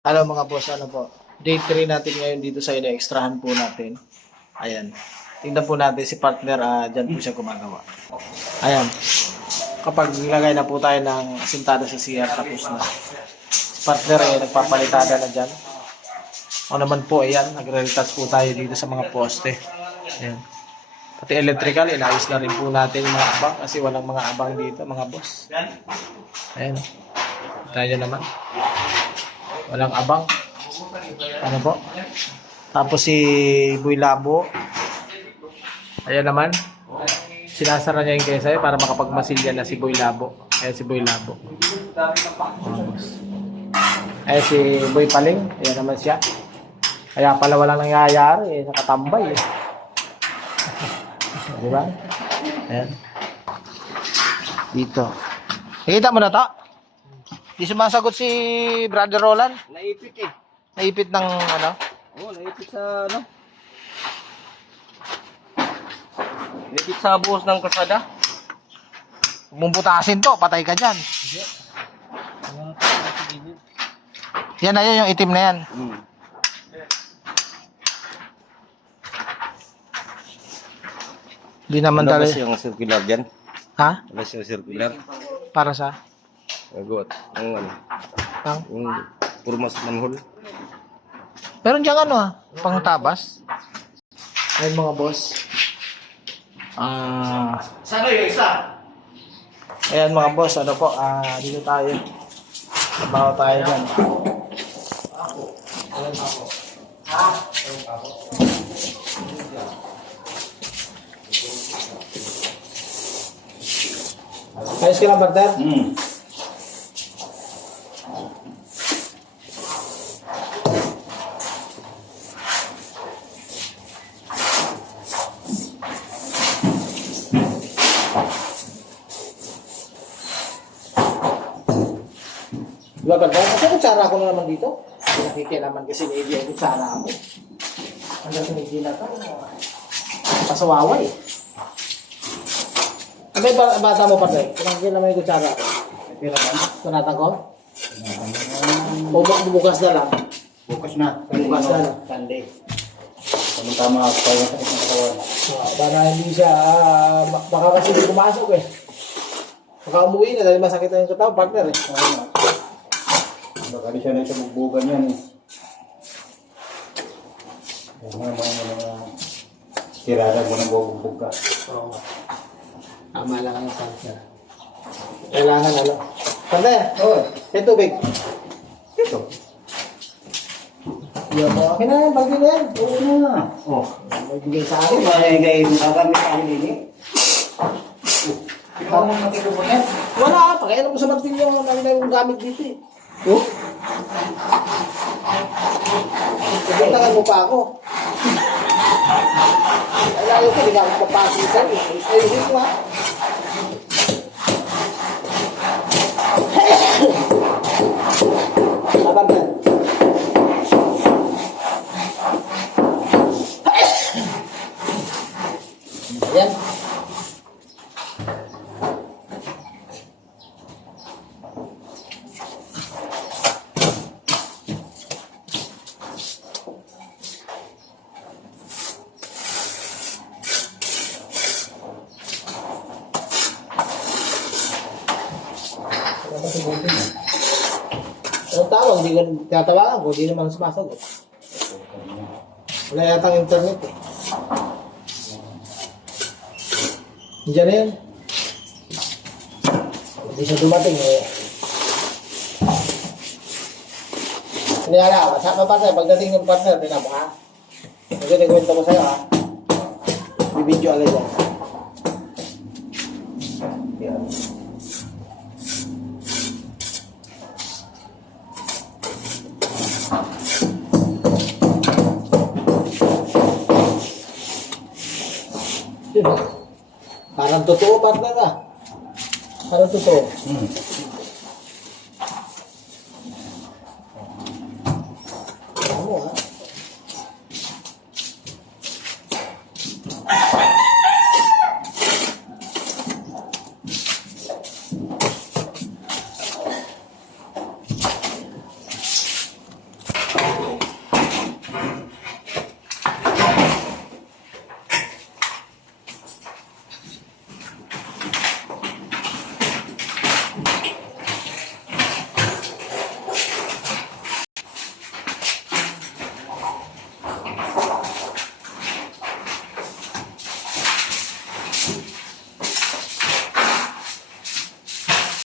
Hello mga boss, ano po? Day 3 natin ngayon dito sa ina-extrahan po natin. Ayan. Tingnan po natin si partner, dyan po siya gumagawa. Ayan. Kapag nilagay na po tayo ng asintada sa CR, tapos na. Si partner ay nagpapalitada na dyan. O naman po, ayan. Nagre-retouch po tayo dito sa mga poste. Ayan. Pati electrical, inayos na rin po natin yung mga abang kasi walang mga abang dito, mga boss. Ayan. Tayo naman. Walang abang. Ano po? Tapos si Boy Labo. Ayan naman. Sinasara niya yung kesa para makapagmasilya na si Boy Labo. Ayan si Boy Labo. Ayan si Boy Paling. Ayan naman siya. Kaya pala walang nangyayari. Nakatambay. Diba? Ayan. Dito. Nakita mo na to? Di sumasagot si Brother Roland. Naipit eh. Naipit ng ano? Oo, naipit sa ano? Naipit sa buhos ng kasada. Bumubutasin to, patay ka dyan. Yan na yun, yung itim na yan. Di naman Labas talaga. yung circular dyan. Ha? Labas yung circular. Para sa? Agot. Ang ano? Ang? Yung purmas manhole. Meron dyan ano pang tabas. Ayun mga boss. Saan yung isa? Ayan mga boss, ano po, dito tayo. Trabaho tayo dyan. Ayan ako. Ha? Ayos ka lang, partner? Diba, partner? Kasi kutsara ako na naman dito. Hindi nakikialaman kasi may idea yung kutsara ako. Hanggang sa hindi na ito, pasawaway. Ano yung bata mo, partner? Pinakikita naman yung kutsara ako. Tunatan ko? O bukas na lang? Bukas na. Bukas na lang. Sunday. Tama ako pa yung isang katawan. Para hindi siya, baka kasi hindi pumasok eh. Baka umuwi na dahil masakit na yung katawan, partner eh. Baka di siya na sa bugbugan yan eh. Yung mga tirada mo ng bugbog ka. Oo. Tama lang ang partner. Kailangan ano. Partner, may tubig. Ito. Yan mo. Okay na yan, bagay na yan. Oo na. Oh. May bigay sa Ako akin. maligay mo kagamit ako nini. Ikaw mo matigubo yan. Wala, pakialam mo sa martilyo ang nangyay yung gamit dito eh. Oh? Pagkailangan mo pa ako. Kailangan ko, hindi ka ako papasok sa'yo. Ayusin ko ha. Partner. Ayan. Ang tawag, hindi ka tatawagan ko, hindi naman sumasagot. Wala yata ang internet eh. Diyan na yan. Hindi siya dumating eh. Kaya kasama pa sa'yo, pagdating ng partner, tinamo ha. Kasi nagkwento ko sa'yo ha. Bibidyo agad yan. Yan. Diba? Parang totoo, partner ah. Parang totoo. Ano ha?